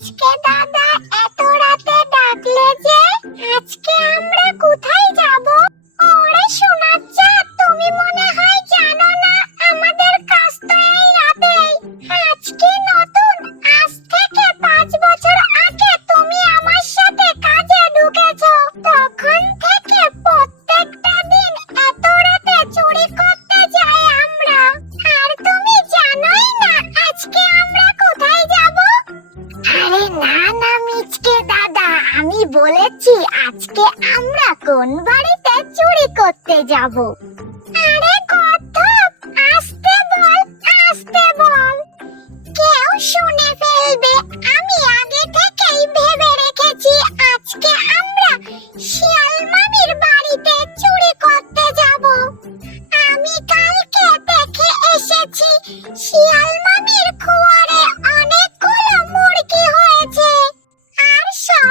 esquerdada. É না না মিচকে দাদা আমি বলেছি আজকে আমরা কোন বাড়িতে চুরি করতে যাব?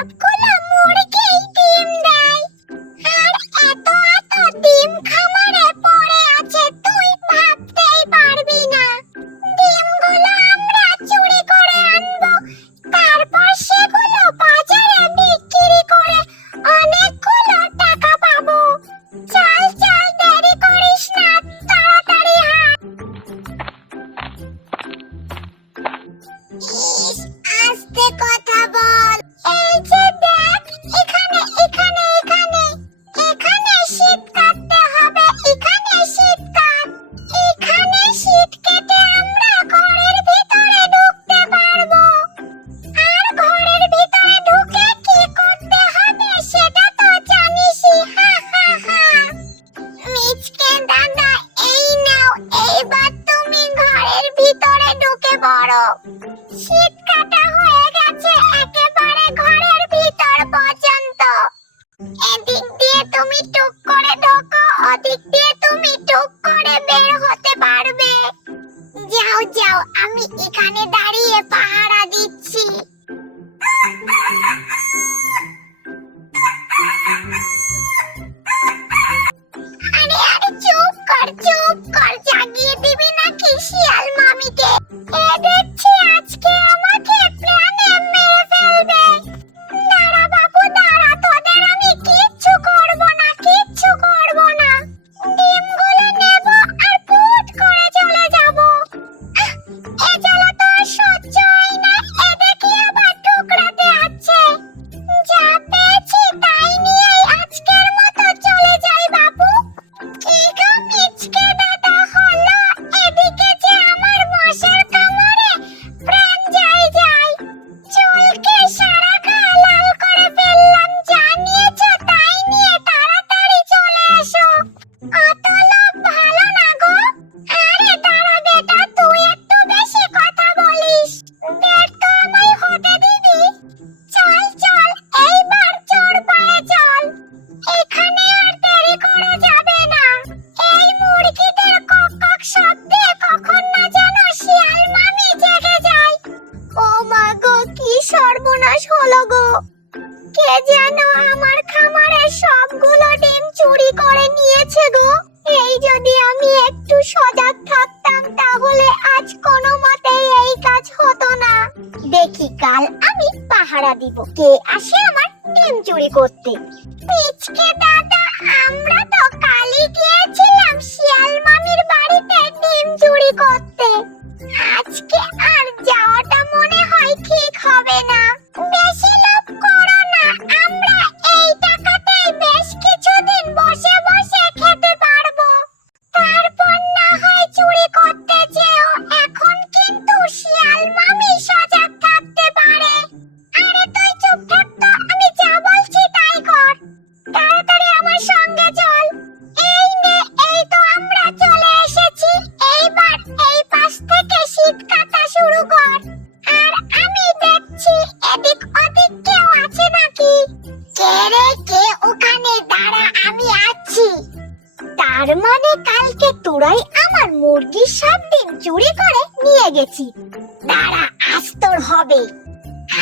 con la গরম শীত কাটা হয়ে গেছে একেবারে ঘরের ভিতর পর্যন্ত। এদিক দিয়ে তুমি টুক করে ঢোকো, ওদিক দিয়ে কে দেখছি আজকে মা গো, কি সর্বনাশ হলো গো। কে যেন আমার খামারের সবগুলো ডিম চুরি করে নিয়েছে গো। এই যদি আমি একটু সজাগ থাকতাম, তাহলে আজ কোনো মতে এই কাজ হতো না। দেখি, কাল আমি পাহারা দিব। কে আসে আমার ডিম চুরি করতে? পিচকে দাঁত কে ওখানে দাঁড়া, আমি আছি। তার মানে কালকে তোরাই আমার মুরগির সব ডিম চুরি করে নিয়ে গেছি। দাঁড়া, আজ তোর হবে।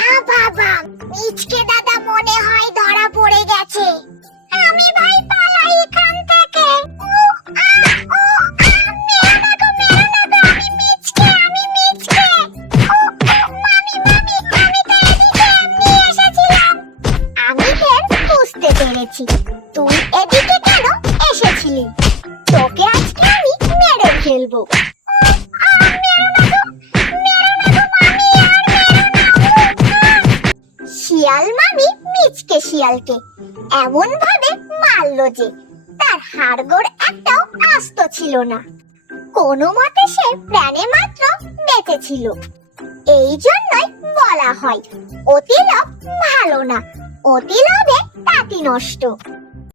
আ বাবা, মিচকে দাদা মনে হয় ধরা পড়ে গেছে। আমি ভাই পালাই এখান থেকে। ও আ। পেরেছি। তুই এদিকে কেন এসেছিলি? তোকে আজকে আমি মেরে ফেলব। শিয়াল মামি মিচকে শিয়ালকে এমন ভাবে মারলো যে তার হাড়গোড় একটাও আস্ত ছিল না। কোনো মতে সে প্রাণে মাত্র বেঁচেছিল। এই জন্যই বলা হয় অতিলক ভালো না। অতি লোভে তাঁতি নষ্ট।